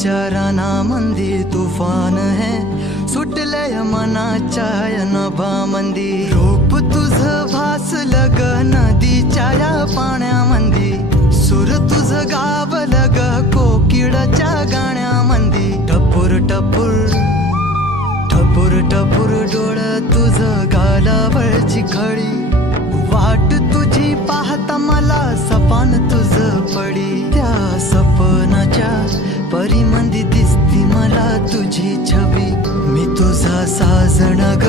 विचारांमध्ये तुफान है, सुटलय मनाच्या नभामंदी. रूप तुझं भासलं ग नदीच्या या पाण्यामंदी, सूर तुझं गावलं ग कोकिळाच्या गाण्यामंदी. टपूर टपूर टपूर टपूर डोळं तुझं गालावरची खळी, वाट तुझी पाहता मला सपान तुझं पडी. त्या सपनाच्या परीमंदी दिसती मला तुझी छबी. मी तुझा साजण ग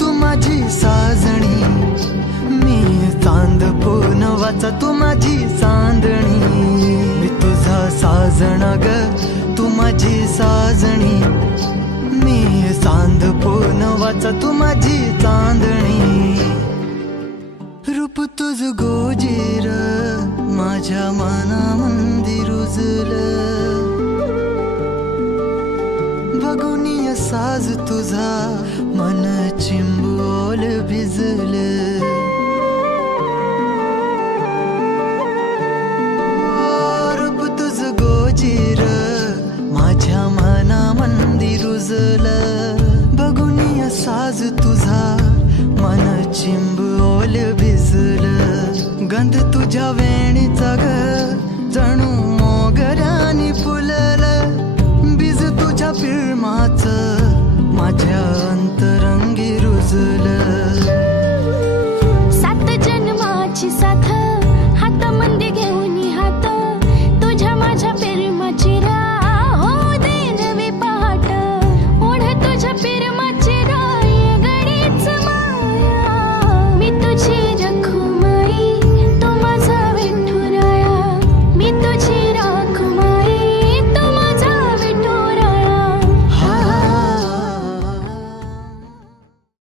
तू माझी साजणी, मी चांद पूनवाचा तू माझी चांदणी. मी तुझा साजण ग तू माझी साजणी, मी चांद पूनवाचा तू माझी चांदणी. रूप तुझ गोजीर माझ्या मनामंदी रुजलं, बघुनिय साज तुझा मन चिंबोल भिजलं. रूप तुझ गोजीर माझ्या मनामंदी रुजलं, बघुनिय साज तुझा मन चिंबोल भिजलं. गंध तुझ्या वेणीचा ग जणू मोगऱ्यानी फुललं, बीज तुझ्या पिळमाचं